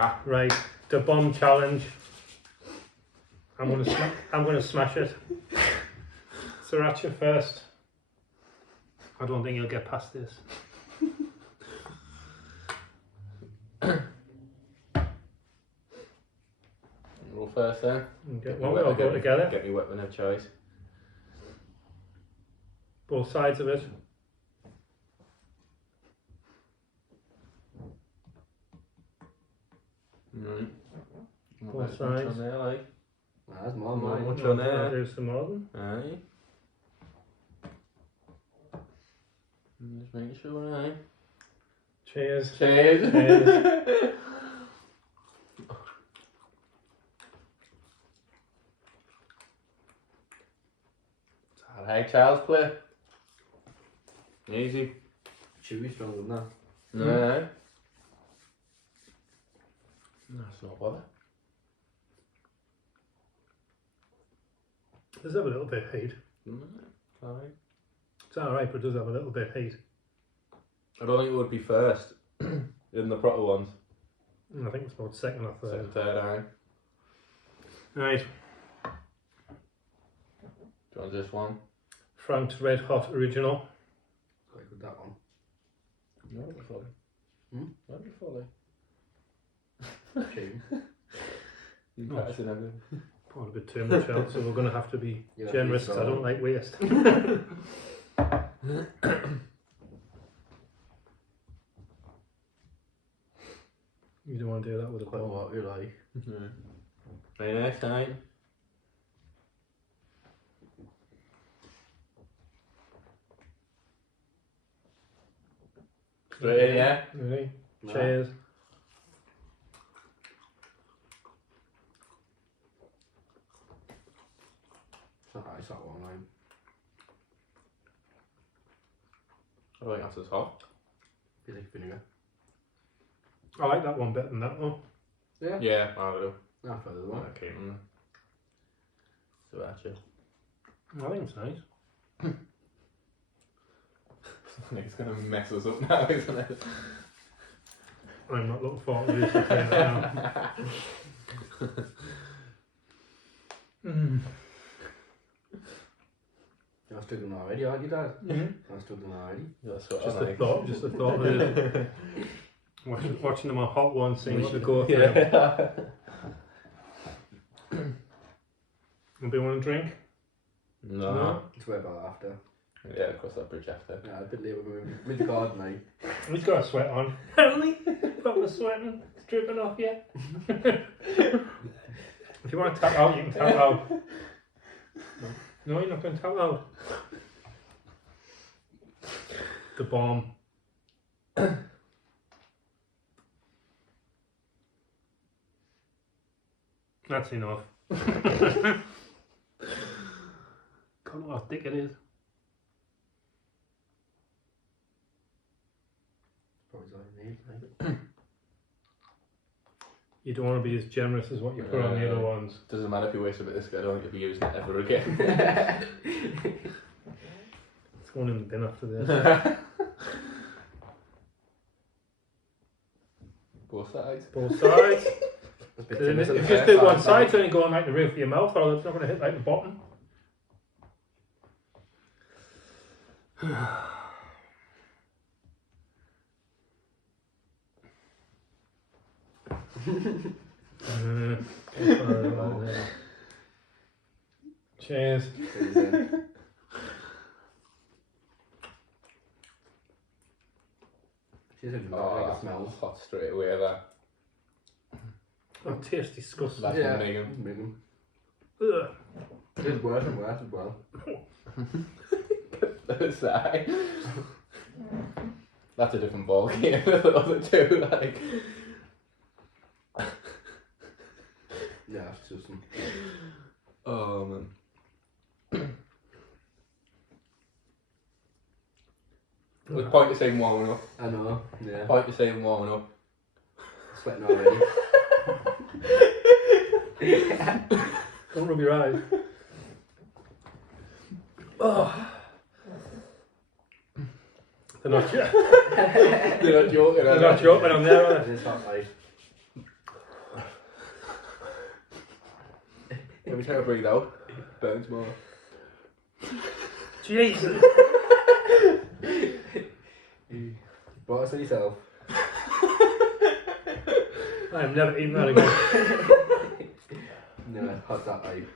Ah. Right, the bomb challenge. I'm gonna smash it. Sriracha first. I don't think you'll get past this. Roll first then. Okay. Well, we all go together. Get me weapon of choice. Both sides of it. Right. Both sides. On there, like. That's more Not mine. much on there. Do some more than. Aye. Just making sure, aye. Cheers. Cheers. Cheers. Alright, child's play. Easy. Chewy stronger than that. No. That's not bother. Does have a little bit of heat. Fine. It's alright, but it does have a little bit of heat. I don't think it would be first in the proper ones. I think it's about second or third. Second, third, aye. Right, Do you want this one? Frank's Red Hot Original. Quite good, that one. No, it'll be fully. Hmm? That'll be fully. Chewy. You Oh. practice and everything. Poured a bit too much out, so we're going to have to be Yeah, generous so- because I don't like waste. You don't want to do that with a Quite bomb. what you like. Very nice time. Straight in, yeah? Ready? Nah. Cheers. It's not nice, that one, like. I think that's as hot. You like vinegar? I like that one better than that one. Yeah. Yeah, I do. Nah, for the one. I keep them. So actually, I think it's nice. it's gonna mess us up now, isn't it? I'm not looking forward to this. I'll tell you that now. You're stuck in already, aren't you, Dad? Mhm. I'm stuck in already. That's what Just I a like. thought, just a thought. Really. Watching them on hot ones, seeing what they go through. Yeah. Anybody want a drink? No. It's way about after. Yeah, of course that bridge after. Yeah, a bit late with the garden, like. He's got a sweat on. Only put my sweating. It's dripping off yet. If you want to tap out, you can tap out. No, you're not going to tap out. The bomb. That's enough. God, how thick it is. Probably all you need, like. You don't want to be as generous as what you put on the other ones. Doesn't matter if you waste a bit of this guy, I don't think you'll be using it ever again. It's going in the bin after this. Both sides. Both sides. A bit If too you much. just do one side, it's only going like the roof of your mouth, or it's not going to hit like the bottom. Cheers. She's in the Oh, like it smells. hot straight away there. Oh, it tastes disgusting. That's Yeah. Megan. Megan. Ugh. It's worse and worse as well. Side. That's a different ball game. The other two, like. Yeah, it's just some. Oh man. There's point to saying warming up. I know, yeah. Point to saying warming up. Sweating already. Don't rub your eyes. Oh. They're not, They're not joking. they're not joking on there, are It's hot, like. Every time I breathe out, it burns more. Jesus. Bought us for yourself. I'm never eating that again. No, how's that like?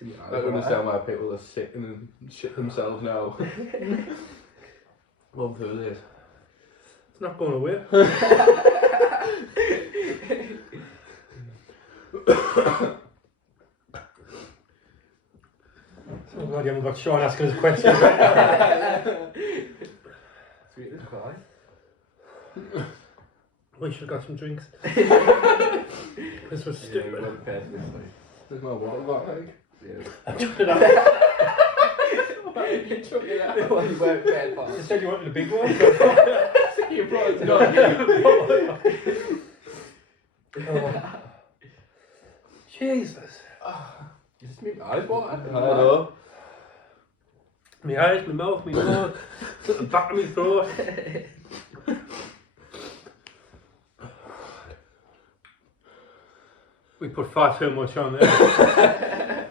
I don't understand why people are sitting and shit themselves now. One through this. It's not going away. Oh God, you haven't got Sean asking us questions. Sweet as pie. We should have got some drinks. This was Yeah, stupid. we're not prepared for this, like. There's my water bottle. Yeah. I took it out. You took it out. Well, you weren't prepared for You it. said you wanted a big one. You brought it to Oh. Jesus. Is this me? I bought it. I know. My eyes, my mouth, my nose, it's at the back of my throat. We put far too much on there.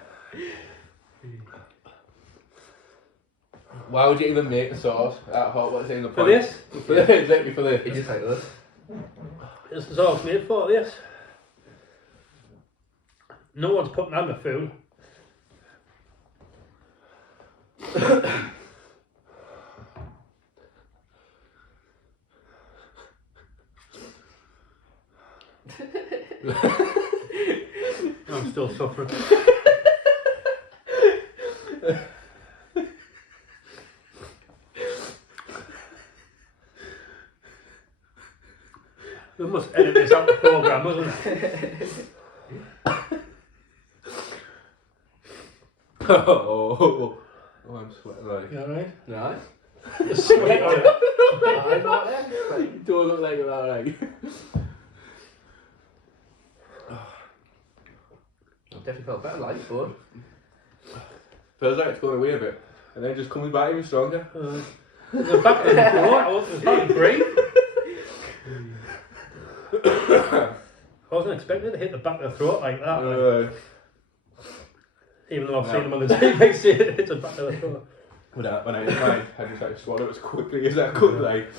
Why would you even make a sauce that hot? What's in the For point? this? For this? Exactly for this. It just like this. This is all it's made for, this. No one's putting that in the food. I'm still suffering. We must edit this out the programme, mustn't it? Oh, I'm sweating like. You alright? Nice. It's sweet on it. I bought it. Like, You don't look like that, like. I definitely felt better like, bud. Feels like it's going away a bit, and then just comes back even stronger. The back of the throat, I wasn't trying to breathe. I wasn't expecting it to hit the back of the throat like that. Like, even though I've seen them on the TV, see it hit the back of the throat. When I ate mine, I just like swallowed it as quickly as I could, like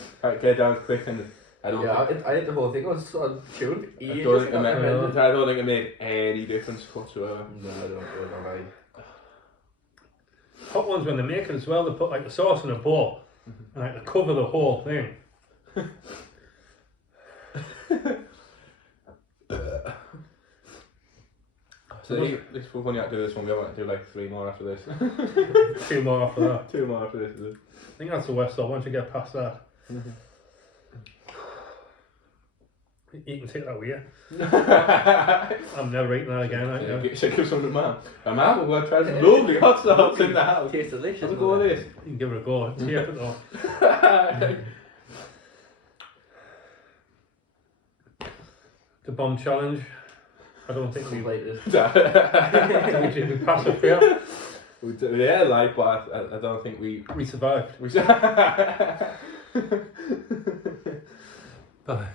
get down quick, and I don't. Yeah, think, I did the whole thing. I was sort of chewing for I ages. don't think it I made, can't I don't think it made any difference whatsoever. No, I don't know. Like, Hot ones when they make it as well, they put like the sauce in a bowl and like they cover the whole thing. So this we're going to do this one. We want to do like 3 more after this. 2 more after that. 2 more after this. I think that's the worst though, once you get past that. You can take that with you. I'm never eating that again. Like, Should I give some to Mum? My Mum will go and try some lovely hot sauce in the house. tastes delicious. Have a go with this. You can give it a go. Tape it though. The bomb challenge. I don't think we Like this. I think we pass or fail. Yeah, like, but I don't think we. We survived. We Bye.